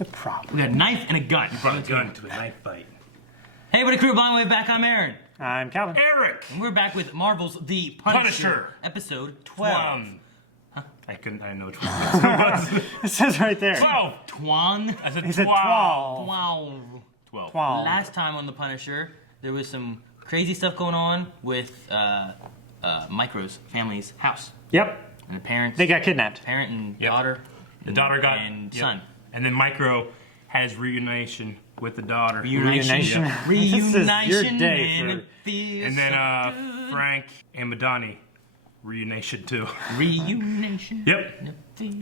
the problem? We got a knife and a gun. You brought a gun to a knife fight. Hey, what a crew, Blind Wave back. I'm Aaron. I'm Calvin. Eric! And we're back with Marvel's The Punisher. Episode 12. Huh? I didn't know which one it was. It says right there. 12! Twan. I said He said 12. 12. 12. 12. Last time on The Punisher, there was some crazy stuff going on with Micro's family's house. Yep. And the parents. They got kidnapped. Parent and Yep. daughter. The daughter got... And yep. son. And then Micro has reunition with the daughter. Reunition. Yep. This is your Reunition. day And for- it feels And then so good. Frank and Madani reunition too. Reunition. Yep.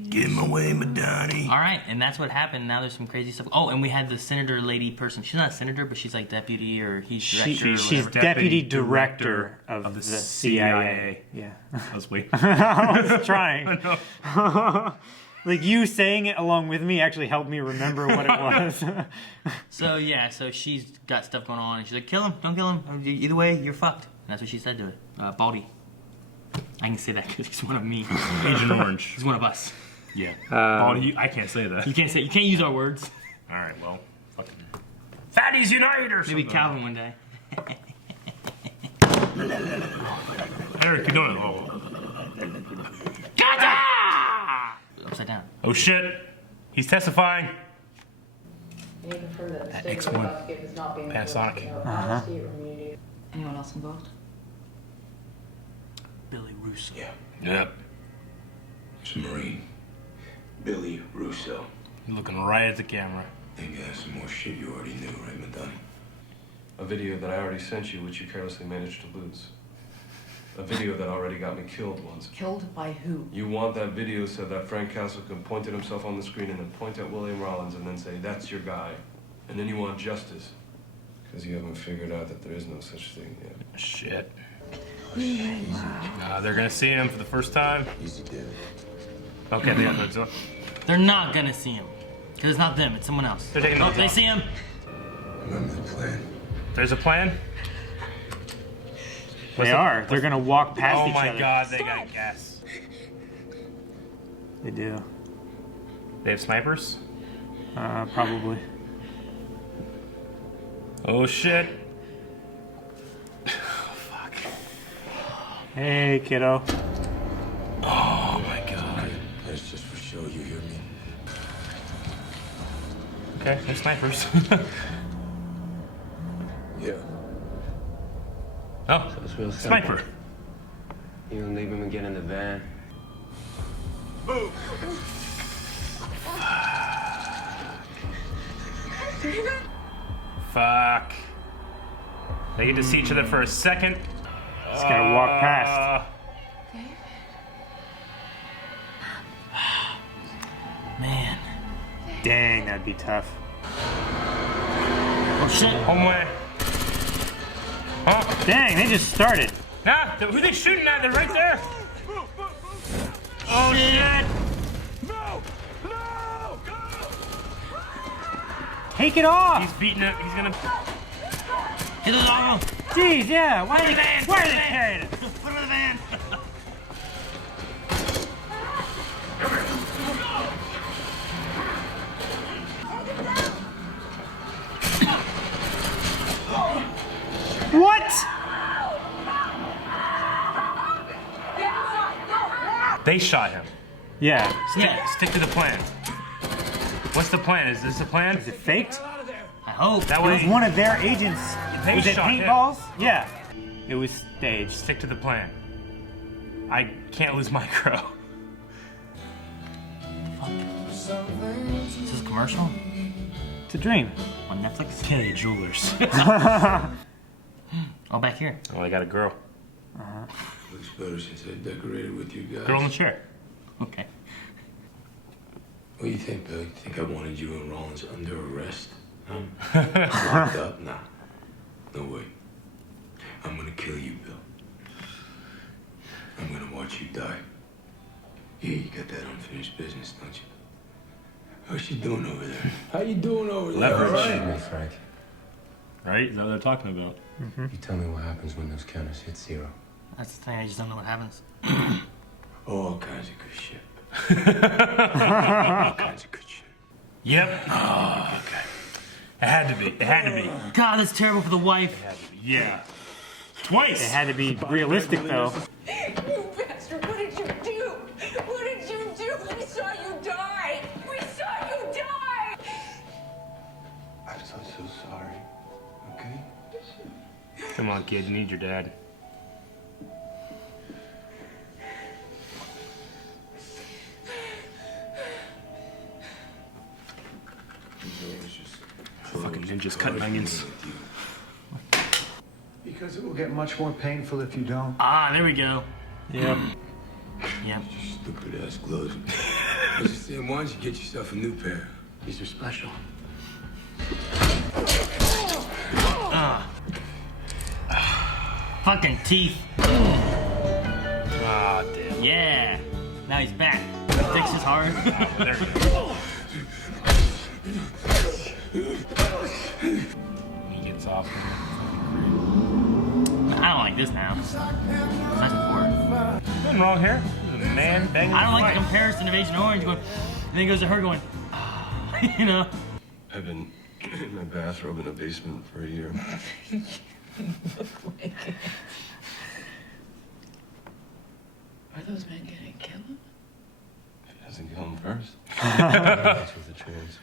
Get him away, Madani. All right, and that's what happened. Now there's some crazy stuff. Oh, and we had the senator lady person. She's not a senator, but she's like deputy or he's director. She's or whatever. deputy director of the CIA. Yeah. I was waiting. I was trying. I know. Like you saying it along with me actually helped me remember what it was. So yeah, so she's got stuff going on, and she's like, "Kill him! Don't kill him! Either way, you're fucked." And that's what she said to it. Baldy. I can say that because he's one of me. Agent Orange. Um, He's one of us. Yeah. I can't say that. You can't use our words. All right, well, fucking Fatties Unite or something. Maybe Calvin one day. Eric, you doing it? Oh. Upside down. Oh shit! He's testifying. That X1 Panasonic. Anyone else involved? Billy Russo. Yeah, Yep. it's a Marine. Billy Russo. He's looking right at the camera. Think that's some more shit you already knew, right, Madani? A video that I already sent you, which you carelessly managed to lose. A video that already got me killed once. Killed by who? You want that video so that Frank Castle can point at himself on the screen and then point at William Rollins and then say, that's your guy. And then you want justice. Because you haven't figured out that there is no such thing yet. Shit. They're gonna see him for the first time. Easy, David. Okay, they got hoods on. They're not gonna see him because it's not them; it's someone else. They're taking Oh, hoods they off. see him. Remember the plan? There's a plan. They are. They're gonna walk past Oh each my other. god, they got gas. They do. They have snipers. Probably. Oh shit. Hey, kiddo. Oh my god. That's just for show, you hear me? Okay, they're snipers. Yeah. Oh, It's real simple. sniper. You gonna leave him and get in the van? Fuck. They get to see each other for a second. Just gotta walk past. Man. Dang, that'd be tough. Oh shit. Home way. Huh? Dang, they just started. Nah, who they shooting at? They're right there. Oh shit. Take it off. He's beating it. He's gonna. Get those off him. Jeez, yeah. Why are they carrying it? Put him in the van. What? They shot him. Yeah. Stick to the plan. What's the plan? Is this the plan? Is it faked? I hope. That It was way, one of their agents. They Was it shot him. paintballs? Yeah. It was staged. stick to the plan. I can't lose Micro. Is this a commercial It's a dream. on Netflix? K Jewelers. Oh, back here. Oh, I got a girl. Looks better since I decorated with you guys. Girl in the chair. Okay. What do you think, Bill? You think I wanted you and Rollins under arrest? Huh? Locked up? Nah. No way. I'm gonna kill you, Bill. I'm gonna watch you die. Yeah, you got that unfinished business, don't you? How's you doing over there? How you doing over there? Leverage. All Shoot right. me, Frank. Right? Is that what they're talking about? You tell me what happens when those counters hit zero. That's the thing. I just don't know what happens. All kinds of good shit. All kinds of good shit. Yep. Oh, okay. It had to be. It had to be. God, that's terrible for the wife. It had to be. Yeah. Twice. It had to be realistic, though. You bastard, what did you do? What did you do? We saw you die! We saw you die! I'm so sorry. Okay? Come on, kid. You need your dad. Fucking ninjas cutting onions. Because it will get much more painful if you don't. Ah, there we go. Yep. Yep. Stupid ass gloves. I just said, why don't you get yourself a new pair? These are special. Fucking teeth. Ah, damn. Yeah. Now he's back. Texas hard. There we go. He gets off. I don't like this now. That's before. Nothing wrong here. There's a man banging I don't his like the wife. comparison of Agent Orange going, and then he goes to her going, you know. I've been in my bathrobe in the basement for a year. Are those men gonna kill him? If he doesn't kill him first. That's with a chance.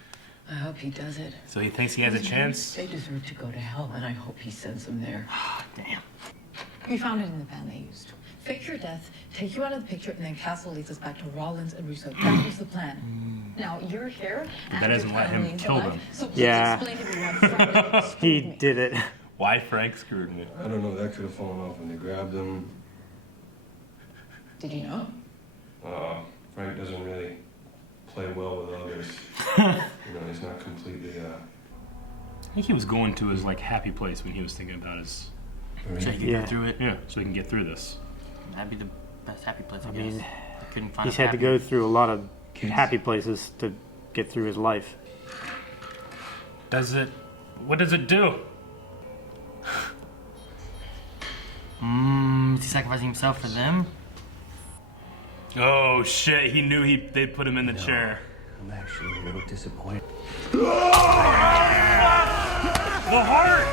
I hope he does it. So he thinks he has a chance? They deserve to go to hell, and I hope he sends them there. Damn. We found it in the van they used. Fake your death, take you out of the picture, and then Castle leads us back to Rollins and Russo. That was the plan. Now you're here. That and doesn't your let him family's kill alive, them. So please Yeah. explain to me why Frank screwed He me. did it. Why Frank screwed me? I don't know, that could have fallen off when they grabbed him. Did you know? Frank doesn't really play well with others. You know, he's not completely, I think he was going to his like happy place when he was thinking about his. So he could Yeah. go through it. Yeah, so he can get through this. That'd be the best happy place, I I guess. mean, I couldn't find He's a had to happy- go through a lot of happy places to get through his life. Does it? What does it do? Is he sacrificing himself for them? Oh shit! He knew they'd put him in the chair. I'm actually a little disappointed. The heart,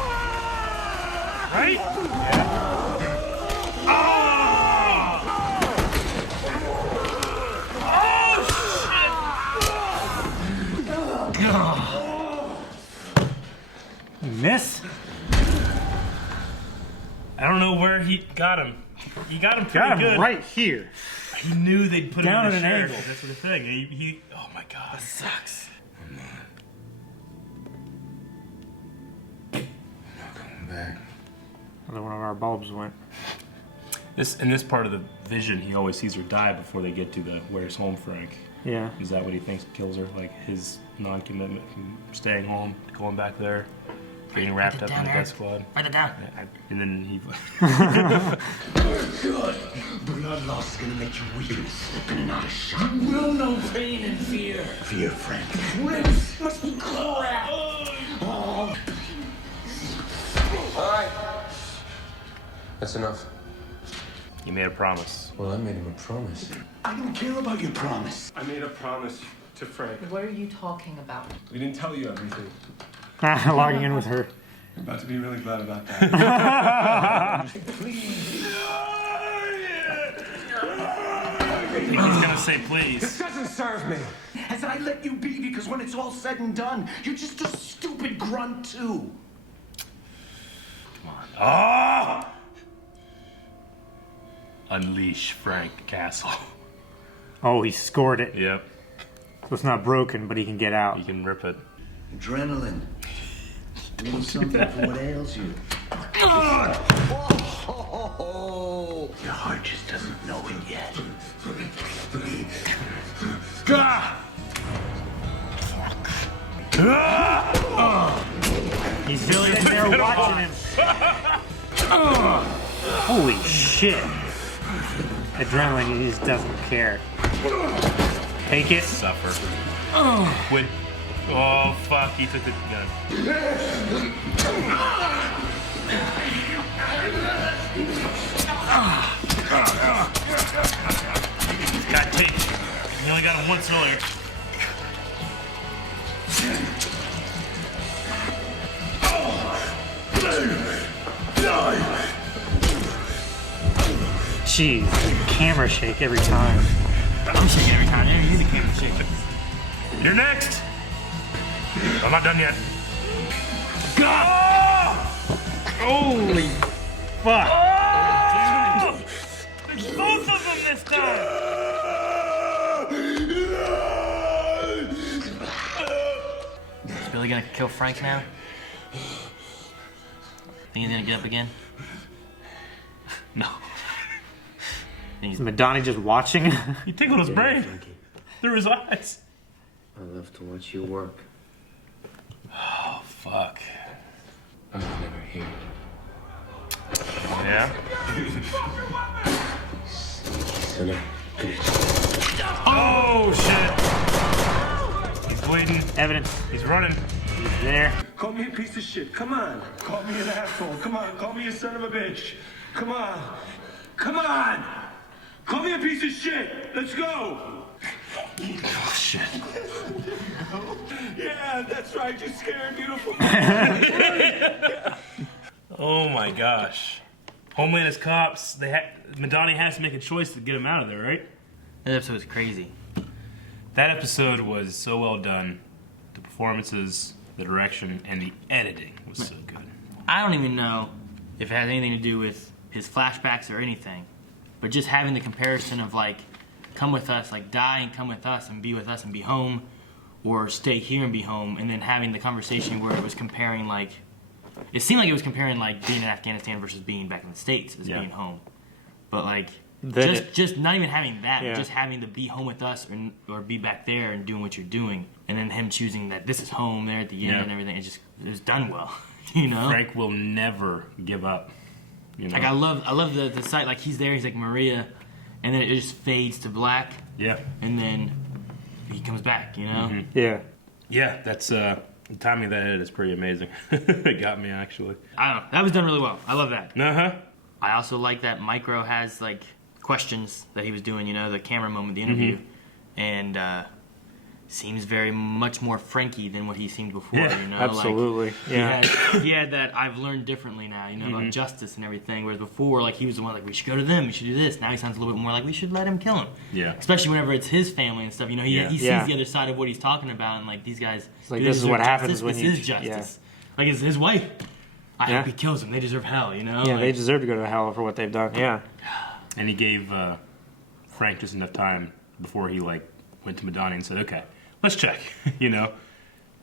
right? Miss? I don't know where he got him. He got him pretty Got him good. right here. He knew they'd put Down him in at the an chair. angle. That's the thing. He. Oh my god. That sucks. I'm not coming back. Another one of our bulbs went. In this part of the vision, he always sees her die before they get to the "Where's Home, Frank?" Yeah. Is that what he thinks kills her? Like his non-commitment from staying home, going back there, getting wrapped Write up it in the down, death Eric. squad, Write it down. and then he. Good. Blood loss is gonna make you weak and slip in and out of shot. You will know pain and fear. Fear, Frank. Ribs must be crap. Oh. All right. That's enough. He made a promise. Well, I made him a promise. I don't care about your promise. I made a promise to Frank. What are you talking about? We didn't tell you everything. Logging in with her. I'm about to be really glad about that. He's gonna say please. This doesn't serve me. As I let you be because when it's all said and done, you're just a stupid grunt too. Oh! Unleash Frank Castle. Oh, he scored it. Yep. So it's not broken, but he can get out. You can rip it. Adrenaline. Doing something for what ails you. Oh, your heart just doesn't know it yet. He's sitting there watching him. Holy shit. Adrenaline, he just doesn't care. Take it. Suffer. Quit. Oh fuck! He took the gun. Got tape. You only got him once earlier. Jeez, camera shake every time. I'm shaking every time. You the camera shaking. You're next. I'm not done yet. God! Holy fuck! There's both of them this time. Is Billy gonna kill Frank now? Think he's gonna get up again? No. Is Madani just watching? He tickled his brain through his eyes. I love to watch you work. Oh fuck. I was never here. Yeah. Son of a bitch. Oh shit. He's bleeding. Evidence. He's running. He's there. Call me a piece of shit. Come on. Call me an asshole. Come on. Call me a son of a bitch. Come on. Come on. Call me a piece of shit. Let's go. Oh shit. Yeah, that's right. You scared beautiful. Oh my gosh. Homeland is cops. Madani has to make a choice to get him out of there, right? That episode was crazy. That episode was so well done. The performances, the direction, and the editing was so good. I don't even know if it has anything to do with his flashbacks or anything, but just having the comparison of like, come with us, like die and come with us and be with us and be home, or stay here and be home, and then having the conversation where it was comparing like, it seemed like it was comparing like being in Afghanistan versus being back in the States as being home, but like just not even having that, just having to be home with us or be back there and doing what you're doing, and then him choosing that this is home there at the end and everything. It was done well, you know. Frank will never give up. You know? Like I love the sight. Like he's there, he's like Maria, and then it just fades to black. Yeah. And then he comes back. You know. Mm-hmm. Yeah. Yeah, that's the timing of that hit is pretty amazing. It got me actually. I don't know. That was done really well. I love that. Uh-huh. I also like that Micro has like questions that he was doing. You know, the camera moment, the interview, and seems very much more Frankie than what he seemed before. Yeah, you know, absolutely. Like, he had that I've learned differently now. You know, about justice and everything. Whereas before, like he was the one like we should go to them, we should do this. Now he sounds a little bit more like we should let him kill him. Yeah. Especially whenever it's his family and stuff. You know, he sees Yeah. the other side of what he's talking about, and like these guys. It's like they this is deserve what justice. happens when this you. is justice. Like it's his wife. I hope he kills him. They deserve hell. You know. Yeah, like, they deserve to go to hell for what they've done. Yeah. And he gave Frank just enough time before he like went to Madani and said, "Okay, let's check." You know,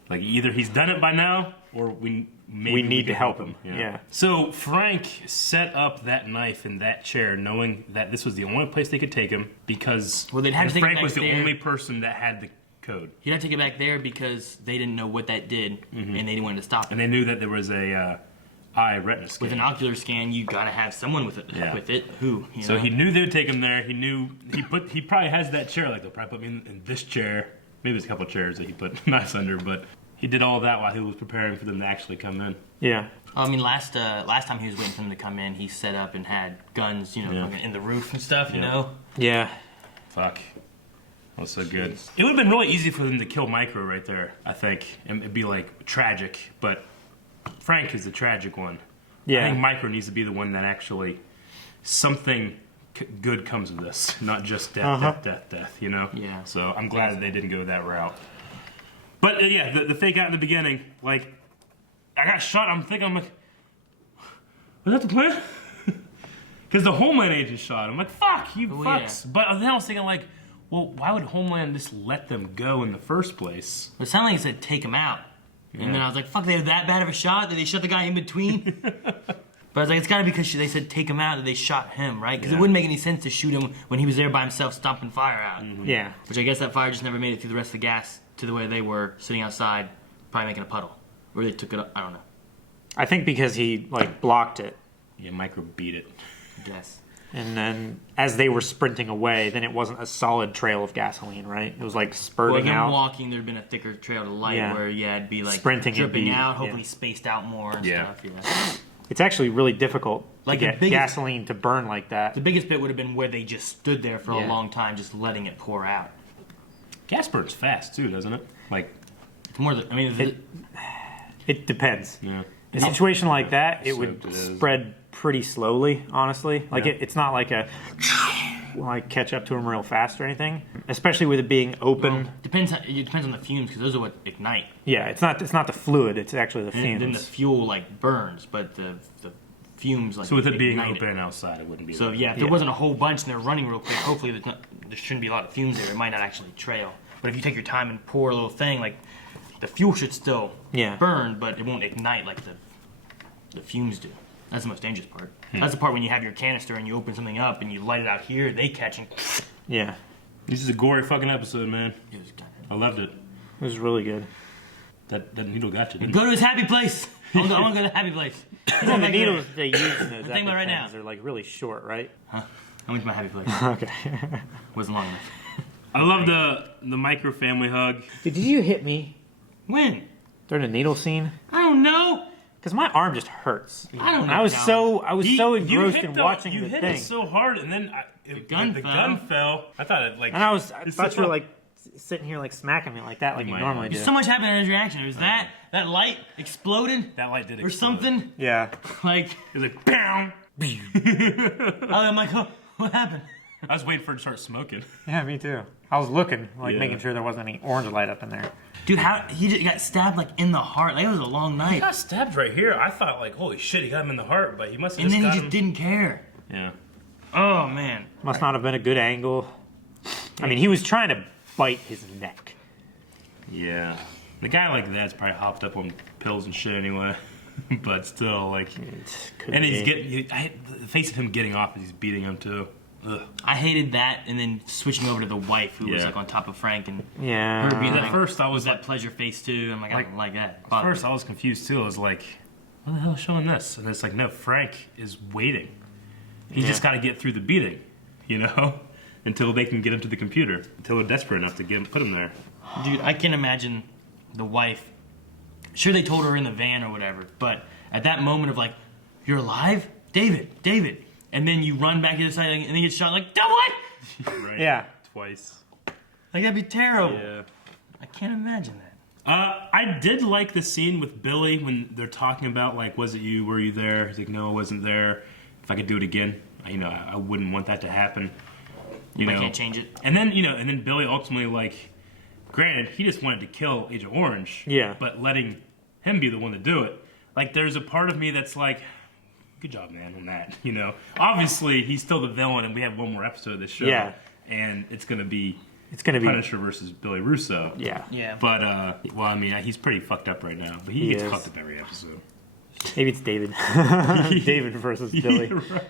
like either he's done it by now, or we need to can help him. You know? Yeah. So Frank set up that knife in that chair, knowing that this was the only place they could take him because they'd have to take it Frank back was the there. only person that had the code. He'd have to get back there because they didn't know what that did, and they didn't want to stop it. And they knew that there was a eye retina scan. With an ocular scan, you gotta have someone with it. Yeah. With it, who? You So know? he knew they would take him there. He knew he probably has that chair. Like they'll probably put me in this chair. Maybe there's a couple of chairs that he put knives under, but he did all of that while he was preparing for them to actually come in. Yeah. I mean, last time he was waiting for them to come in, he set up and had guns, you know, in the roof and stuff. You know. Yeah. Fuck. That was so good. It would have been really easy for them to kill Micro right there, I think. And it'd be like tragic, but Frank is the tragic one. Yeah. I think Micro needs to be the one that actually something good comes of this, not just death, death, you know? Yeah. So I'm glad that they didn't go that route. But yeah, the fake out in the beginning, like, I got shot, I'm like, was that the plan? Because the Homeland agent shot him. I'm like, fuck, you fucks. Yeah. But then I was thinking, like, well, why would Homeland just let them go in the first place? It sounded like he said take him out. Yeah. And then I was like, fuck, they had that bad of a shot that they shot the guy in between? But I was like, it's gotta be because they said take him out that they shot him, right? Because it wouldn't make any sense to shoot him when he was there by himself stomping fire out. Yeah. Which I guess that fire just never made it through the rest of the gas to the way they were sitting outside, probably making a puddle. Or they took it up, I don't know. I think because he like blocked it. Yeah, Micro beat it. I guess. And then as they were sprinting away, then it wasn't a solid trail of gasoline, right? It was like spurting them out. walking, there'd been a thicker trail to light where, it'd be like sprinting dripping out, hopefully spaced out more and stuff. Yeah. It's actually really difficult Like to the get biggest- gasoline to burn like that. The biggest bit would have been where they just stood there for a long time, just letting it pour out. Gas burns fast too, doesn't it? Like, It's more than, I mean, It depends. yeah. A situation like that, it So would it is. spread pretty slowly, honestly. Like, Yeah. it's not like a, like, catch up to them real fast or anything. Especially with it being open. Well, it depends on the fumes because those are what ignite. Yeah, it's not the fluid, it's actually the And fumes. then the fuel like burns, but the fumes like So with it being ignite open and outside, it wouldn't be. So like- yeah, if there wasn't a whole bunch and they're running real quick, hopefully there shouldn't be a lot of fumes there. It might not actually trail. But if you take your time and pour a little thing, like the fuel should still Yeah. burn, but it won't ignite like the fumes do. That's the most dangerous part. That's the part when you have your canister and you open something up and you light it out here, they catch and Yeah, This is a gory fucking episode, man. it was kinda- I loved it. it was really good. That needle got you. Didn't Go to his happy place. I want to go to the happy place. The needles they use in those thinking about right now. EpiPens are like really short, right? I went to my happy place. Okay. Wasn't long enough. I love the micro family hug. Did you hit me When? during the needle scene? I don't know. Because my arm just hurts. I don't know. I was so You engrossed hit in the- watching you the hit thing, it so hard, and then gun the fell. gun fell. I thought it like. and I It's thought so you were fun. like sitting here like smacking me like that, like you my normally God. do. So much happened in his reaction. It was that light exploded that light did or explode. something. Yeah. Like, It was like bam. I'm like, oh, what happened? I was waiting for it to start smoking. Yeah, me too. I was looking, like Yeah. making sure there wasn't any orange light up in there. Dude, how he just got stabbed like in the heart. Like it was a long He knife, got stabbed right here. I thought like, holy shit, he got him in the heart, but he must have and then he got just him. didn't care. Yeah. Oh man. Must not have been a good angle. I mean, he was trying to bite his neck. Yeah. The guy like that's probably hopped up on pills and shit anyway. But still, like, Could and he's be. the face of him getting off as he's beating him too. Ugh. I hated that, and then switching over to the wife who was Yeah. like on top of Frank and Yeah. her being At like, first, I was that like, pleasure face too. I'm like, I don't like that. at first I was confused too. I was like, what the hell is showing this? And it's like, no, Frank is waiting. He's just got to get through the beating, you know, until they can get him to the computer. Until they're desperate enough to put him there. Dude, I can imagine the wife. Sure, they told her in the van or whatever, but at that moment of like, you're alive, David, and then you run back to the side and then you get shot. Like, don't what? Right? Yeah. Twice. Like that'd be terrible. Yeah. I can't imagine that. I did like the scene with Billy when they're talking about like, was it you? Were you there? He's like, no, I wasn't there. If I could do it again, I wouldn't want that to happen. I can't change it. And then Billy ultimately like, granted, he just wanted to kill Agent Orange. Yeah. But letting him be the one to do it, like, there's a part of me that's like, good job, man, on that. Obviously he's still the villain, and we have one more episode of this show. Yeah. And it's gonna be Punisher. Punisher versus Billy Russo. Yeah. Yeah. But, well, I mean, he's pretty fucked up right now. But he He gets is. fucked up every episode. Maybe it's David. David versus Billy. Yeah, right.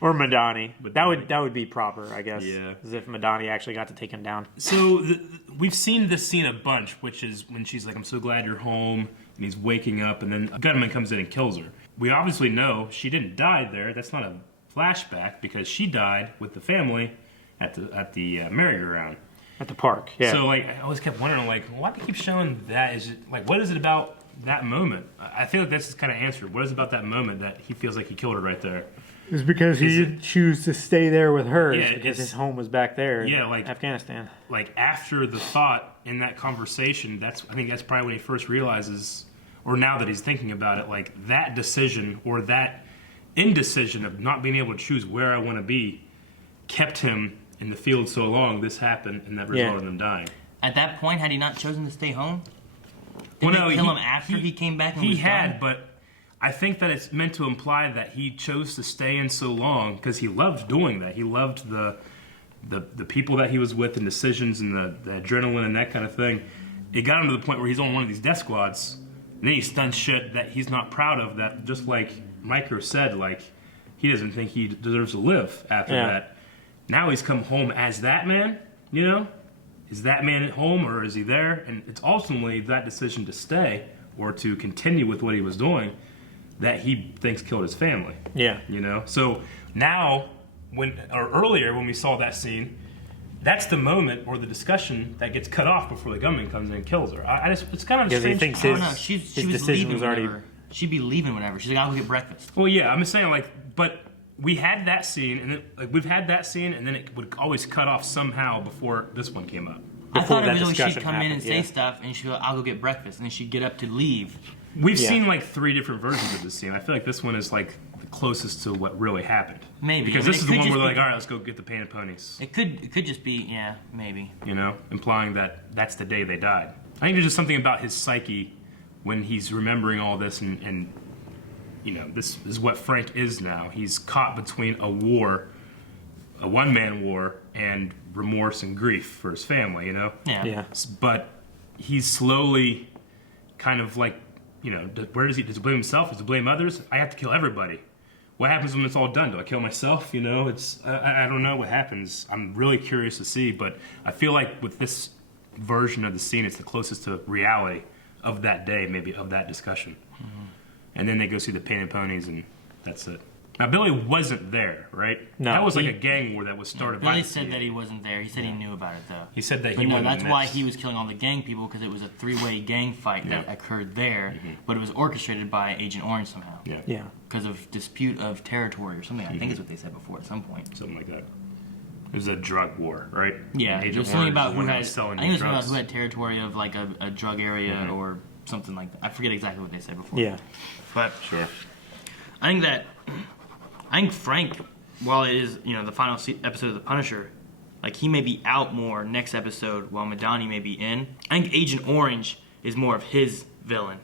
Or Madani. Madani. That would be proper, I guess. Yeah. As if Madani actually got to take him down. So we've seen this scene a bunch, which is when she's like, I'm so glad you're home, and he's waking up, and then a gunman comes in and kills her. We obviously know she didn't die there. That's not a flashback, because she died with the family at the merry-go-round. At the park, yeah. So, like, I always kept wondering, like, why do they keep showing that? Is it, like, what is it about that moment? I feel like that's kind of answered. What is it about that moment that he feels like he killed her right there? It's because he didn't choose to stay there with her. Yeah, because it's- his home was back there in Yeah, like- Afghanistan. Like, after the thought in that conversation, I think that's probably when he first realizes, or now that he's thinking about it, like, that decision or that indecision of not being able to choose where I want to be kept him in the field so long. This happened, and that resulted in him dying. At that point, had he not chosen to stay home? Well, Did no, they kill him after he came back and he was had, done? but I think that it's meant to imply that he chose to stay in so long because he loved doing that. He loved the people that he was with and decisions and the adrenaline and that kind of thing. It got him to the point where he's on one of these death squads, and then he's done shit that he's not proud of. That, just like Micro said, like, he doesn't think he deserves to live after that. Now he's come home as that man, Is that man at home, or is he there? And it's ultimately that decision to stay or to continue with what he was doing that he thinks killed his family. Yeah. So now, earlier when we saw that scene, that's the moment or the discussion that gets cut off before the gunman comes in and kills her. It's kind of Because he strange. thinks I his, don't know. She his was decision leaving was already... whenever. She'd be leaving whenever. She's like, I'll go get breakfast. Well, yeah, I'm just saying, like, but we had that scene, and then, like, we've had that scene, and then it would always cut off somehow before this one came up. I thought it that was always she'd discussion come in and happened, say yeah. stuff, and she'd go, "I'll go get breakfast," and then she'd get up to leave. We've Yeah. seen like 3 different versions of this scene. I feel like this one is like the closest to what really happened. Maybe. Because I mean, this it is the could one just where they're be- like, all right, let's go get the painted ponies. It could just be, yeah, maybe. You know, implying that that's the day they died. I think there's just something about his psyche when he's remembering all this and you know, this is what Frank is now. He's caught between a war, a one-man war, and remorse and grief for his family, you know? Yeah. Yeah. But he's slowly kind of like, you know, where does he blame himself? Does he blame others? I have to kill everybody. What happens when it's all done? Do I kill myself? You know, it's I don't know what happens. I'm really curious to see, but I feel like with this version of the scene, it's the closest to reality of that day, maybe of that discussion. Mm-hmm. And then they go see the painted ponies, and that's it. Now Billy wasn't there, right? No, that was like he- a gang war that was started by Billy the said CIA. that he wasn't there. He said he knew about it, though. He said that But he no, wasn't that's in why this. he was killing all the gang people, because it was a 3-way gang fight that Yeah. occurred there, Mm-hmm. but it was orchestrated by Agent Orange somehow. Yeah. Yeah. Because of dispute of territory or something, I Mm-hmm. think is what they said before at some point. Something like that. It was a drug war, right? Yeah, Agent there was something Orange about is the who one that had, was selling I think it was drugs. something about who had territory of like a drug area Mhm. or something like that. I forget exactly what they said before. Yeah. But Sure. I think Frank, while it is, you know, the final episode of The Punisher, like he may be out more next episode while Madani may be in. I think Agent Orange is more of his villain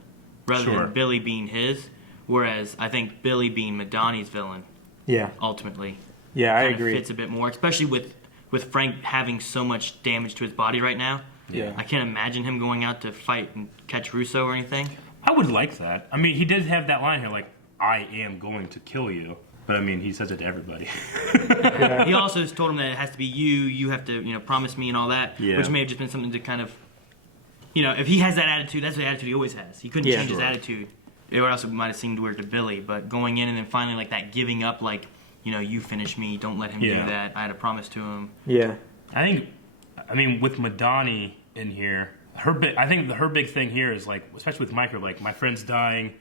rather Sure. than Billy being his, whereas I think Billy being Madani's villain Yeah. ultimately Yeah, I kind of agree. fits a bit more, especially with Frank having so much damage to his body right now. Yeah. I can't imagine him going out to fight and catch Russo or anything. I would like that. I mean, he did have that line here, like, I am going to kill you. But I mean, he says it to everybody. He also has told him that it has to be you have to, you know, promise me and all that, Yeah. which may have just been something to kind of, you know, if he has that attitude, that's the attitude he always has. He couldn't Yeah. change his Sure. attitude. It also might have seemed weird to Billy, but going in and then finally like that giving up, like, you know, you finish me, don't let him Yeah. do that. I had a promise to him. Yeah. I mean, with Madani in here, her big thing here is like, especially with Micro, like, my friend's dying,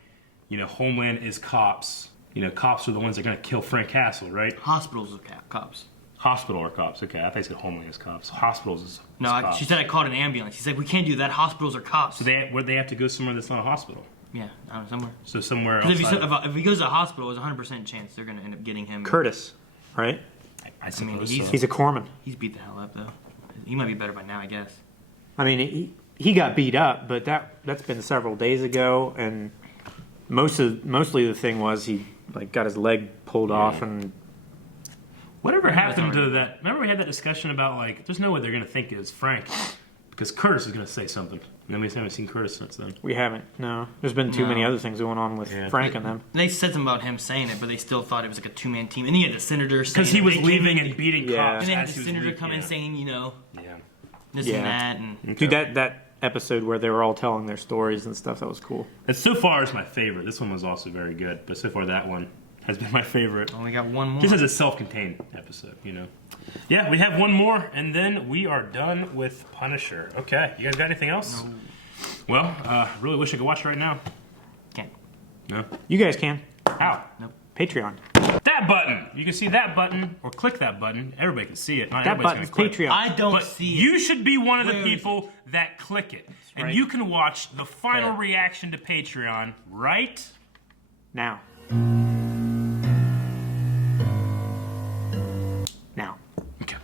you know, Homeland is cops. You know, cops are the ones that are going to kill Frank Castle, right? Hospitals of cops. Hospital or cops, okay. I thought you said Homeland is cops. Hospitals is No, cops. she said I called an ambulance. He said we can't do that. Hospitals are cops. So they have to go somewhere that's not a hospital. Yeah, I don't know, somewhere. So somewhere Because else. if he goes to a hospital, there's a 100% chance they're going to end up getting him. Curtis, right? I suppose he's- so. He's a corpsman. He's beat the hell up though. He might be better by now, I guess. I mean, he got beat up, but that's been several days ago, and mostly the thing was he like got his leg pulled off, and Whatever happened to already- that? Remember we had that discussion about like, there's no way they're gonna think it's Frank, because Curtis is gonna say something, and then we haven't seen Curtis since then. we haven't. No, there's been too No. many other things going on with Yeah. Frank and them. They said something about him saying it, but they still thought it was like a 2-man team. And he had the senator saying Because he that was they leaving came- and beating Yeah. cops. And they had as the he was senator leaving. come in Yeah. saying, you know, Yeah. this Yeah. and that, and Dude, that episode where they were all telling their stories and stuff, that was cool. And so far is my favorite. This one was also very good, but so far that one has been my favorite. only got one more. Just as a self-contained episode, you know. Yeah, we have one more, and then we are done with Punisher. Okay, you guys got anything else? No. Well, really wish I could watch it right now. Can't. No. You guys can. How? Nope. Patreon. That button. You can see that button, or click that button. Everybody can see it. Not That everybody's button's gonna click. Patreon. I don't But see it. you should be one of the Where is people that click it. And right. you can watch the final Right. reaction to Patreon right Now. Now. Okay.